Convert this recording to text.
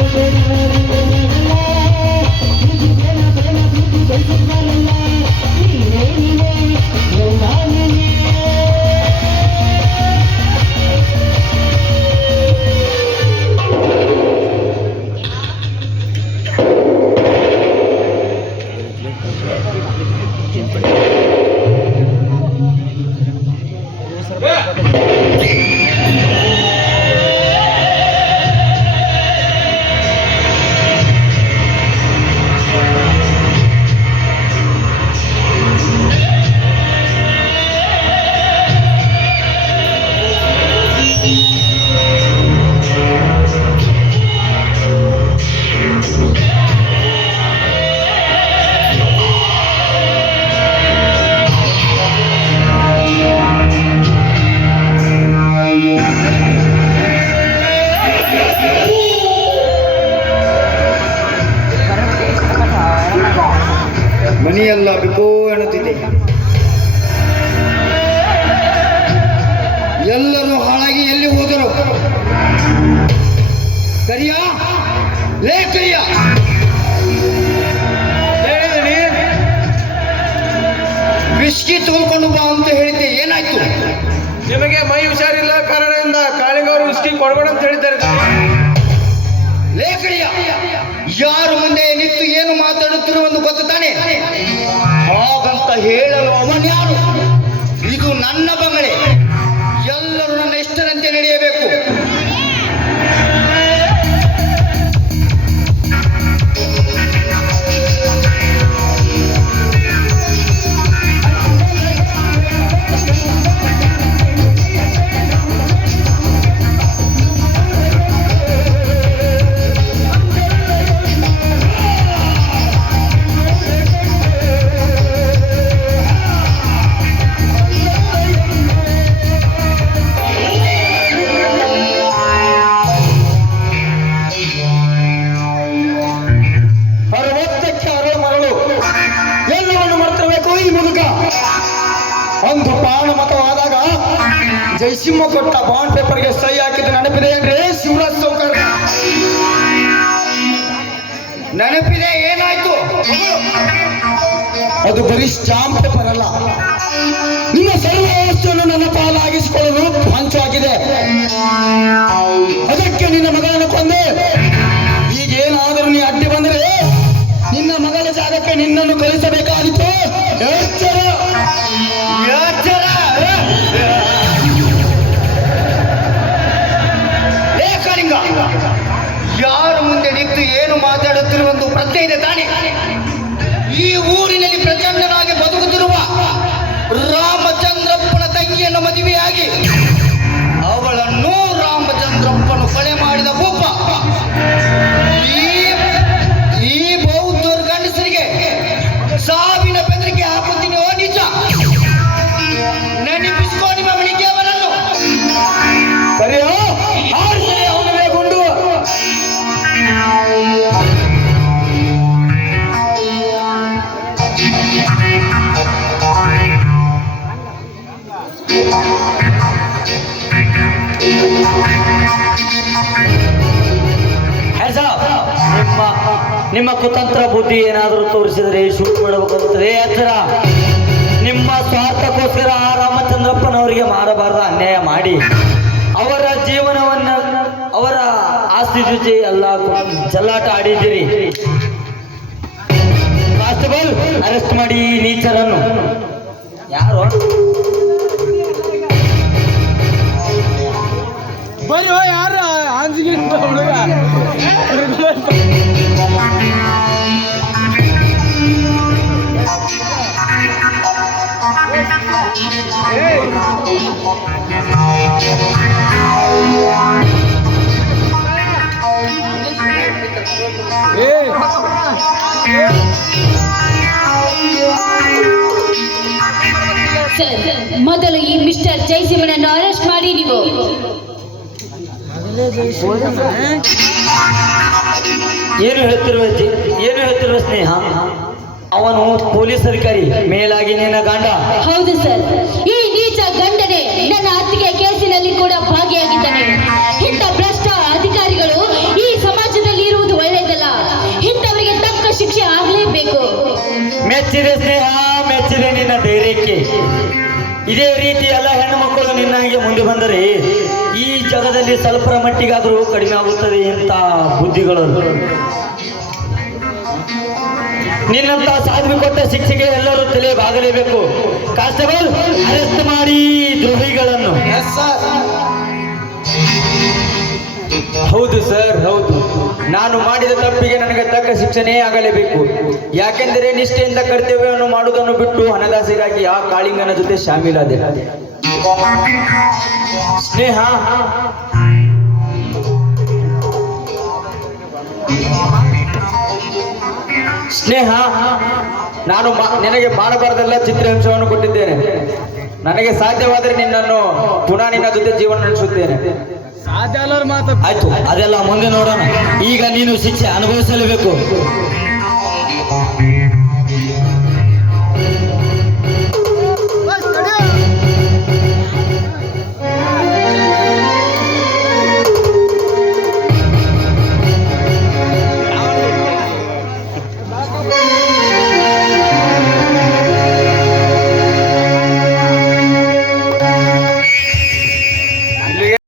Thank you. ಧ್ವನಿಯೆಲ್ಲ ಬಿಕೋ ಎಣುತ್ತಿದೆ ಎಲ್ಲರೂ ಹಾಳಾಗಿ ಎಲ್ಲಿ ಹೋದರು? ಕರಿಯಾ? ಲೇ ಕರಿಯ? ಬಿಸ್ಕಿ ವಿಸ್ಕಿ ತಗೊಂಡ್ಕೊಂಡು ಬಾ ಅಂತ ಹೇಳಿದ್ದೆ. ಏನಾಯ್ತು? ನಿಮಗೆ ಮೈ ಹುಷಾರಿಲ್ಲ ಕಾರಣದಿಂದ ಕಾಳಿಗೌರು ಬಿಸ್ಕಿ ಕೊಡಬೇಡ ಅಂತ ಹೇಳಿದ್ದಾರೆ. ಮಾತಾಡುತ್ತಿರುವುದು ಗೊತ್ತು ತಾನೆ ಹಾಗಂತ ಹೇಳಲು ಅವನ್ಯಾರು? ಇದು ನನ್ನ ಬಂಗಲೆ ಒಂದು ಪಾಣ ಮತವಾದಾಗ ಜಯಸಿಂಹ ಕೊಟ್ಟ ಬಾಂಡ್ ಪೇಪರ್ಗೆ ಸಹಿ ಹಾಕಿದ ನೆನಪಿದೆ ಅಂದ್ರೆ ಶಿವರಾಜ್ ಸೌಕರ್. ನೆನಪಿದೆ, ಏನಾಯ್ತು? ಅದು ಬರೀ ಸ್ಟಾಂಪ್ ಪೇಪರ್ ಅಲ್ಲ. ನಿಮ್ಮ ಸರ್ವ ವಸ್ತುವನ್ನು ನನ್ನ ಪಾಲಾಗಿಸಿಕೊಳ್ಳಲು ಹಂಚು ಅದಕ್ಕೆ ನಿನ್ನ ಮಗಳನ್ನು ಕೊಂದೆ. ಈಗೇನಾದರೂ ನೀ ಅಡ್ಡಿ ಬಂದರೆ ನಿನ್ನ ಮಗಳ ಜಾಗಕ್ಕೆ ನಿನ್ನನ್ನು ಕಳಿಸಬೇಕಾಗಿತ್ತು ಮುಂದೆ ಮಾತಾಡುತ್ತಿರುವ ಒಂದು ಪ್ರತ್ಯಯ ಇದೆ ತಾನೆ. ಈ ಊರಿನಲ್ಲಿ ಪ್ರಚಂಡನಾಗಿ ನಿಮ್ಮ ನಿಮ್ಮ ಕುತಂತ್ರ ಬುದ್ಧಿ ಏನಾದರೂ ತೋರಿಸಿದರೆ ಶೂಟ್ ಮಾಡಬೇಕಾಗುತ್ತದೆ. ಎಚ್ಚರ ನಿಮ್ಮ ಸ್ವಾರ್ಥಕ್ಕೋಸ್ಕರ ಆ ರಾಮಚಂದ್ರಪ್ಪನವರಿಗೆ ಮಾಡಬಾರದ ಅನ್ಯಾಯ ಮಾಡಿ. ಅವರ ಜೀವನವನ್ನ, ಅವರ ಆಸ್ತಿ ಜೊತೆ ಎಲ್ಲ ಜಲ್ಲಾಟ ಆಡಿದ್ದೀರಿ. ಕಾನ್ಸ್ಟೇಬಲ್, ಅರೆಸ್ಟ್ ಮಾಡಿ ನೀಚರನ್ನು. ಯಾರು ಬರೀ ಯಾರ ಅಂಜಿಗೆ ಹುಡುಗ ಸರ್ ಮೊದಲು ಈ ಮಿಸ್ಟರ್ ಜಯಸಿಂಹನನ್ನು ಅರೆಸ್ಟ್ ಮಾಡಿ ನೀವು. ಏನು ಹೇಳ್ತಿರುವ ಏನು ಹೇಳ್ತಿರುವ ಸ್ನೇಹ? ಅವನು ಪೊಲೀಸ್ ಅಧಿಕಾರಿ ಮೇಲಾಗಿ ನಿನ್ನ ಗಂಡ. ಹೌದು ಸರ್. ಈ ನೀಚ ಗಂಡನೆ ನನ್ನ ಅತ್ತಿಗೆ ಕೇಸಿನಲ್ಲಿ ಕೂಡ ಭಾಗಿಯಾಗಿದ್ದಾನೆ ಬಂದರೆ ಈ ಜಗದಲ್ಲಿ ಸ್ವಲ್ಪರ ಮಟ್ಟಿಗಾದರೂ ಕಡಿಮೆ ಆಗುತ್ತದೆ ಅಂತ ಬುದ್ಧಿಗಳು. ನಿನ್ನಂತ ಸಾಧ್ವಿ ಕೊಟ್ಟ ಶಿಕ್ಷೆಗೆ ಎಲ್ಲರೂ ತಲೆ ಬಾಗಲೇಬೇಕು ಕಾನ್ಸ್ಟೇಬಲ್, ಅರೆಸ್ಟ್ ಮಾಡಿ ದ್ರೋಹಿಗಳನ್ನು. ಹೌದು ಸರ್ ಹೌದು. ನಾನು ಮಾಡಿದ ತಪ್ಪಿಗೆ ನನಗೆ ತಕ್ಕ ಶಿಕ್ಷಣೆ ಆಗಲೇಬೇಕು. ಯಾಕೆಂದರೆ ನಿಷ್ಠೆಯಿಂದ ಕರ್ತವ್ಯವನ್ನು ಮಾಡುವುದನ್ನು ಬಿಟ್ಟು ಹಣದಾಸಿಗಾಗಿ ಆ ಕಾಳಿಂಗನ ಜೊತೆ ಶಾಮೀಲಾದೆ. ಸ್ನೇಹ. ಸ್ನೇಹ. ನಾನು ನಿನಗೆ ಮಾಡಬಾರದೆಲ್ಲ ಚಿತ್ರಹಿಂಸವನ್ನು ಕೊಟ್ಟಿದ್ದೇನೆ. ನನಗೆ ಸಾಧ್ಯವಾದರೆ ನಿನ್ನನ್ನು ಪುನಃ ನಿನ್ನ ಜೊತೆ ಜೀವನ ನಡೆಸುತ್ತೇನೆ. ಆಯ್ತು ಅದೆಲ್ಲ ಮುಂದೆ ನೋಡೋಣ. ಈಗ ನೀನು ಶಿಕ್ಷೆ ಅನುಭವಿಸಲೇಬೇಕು.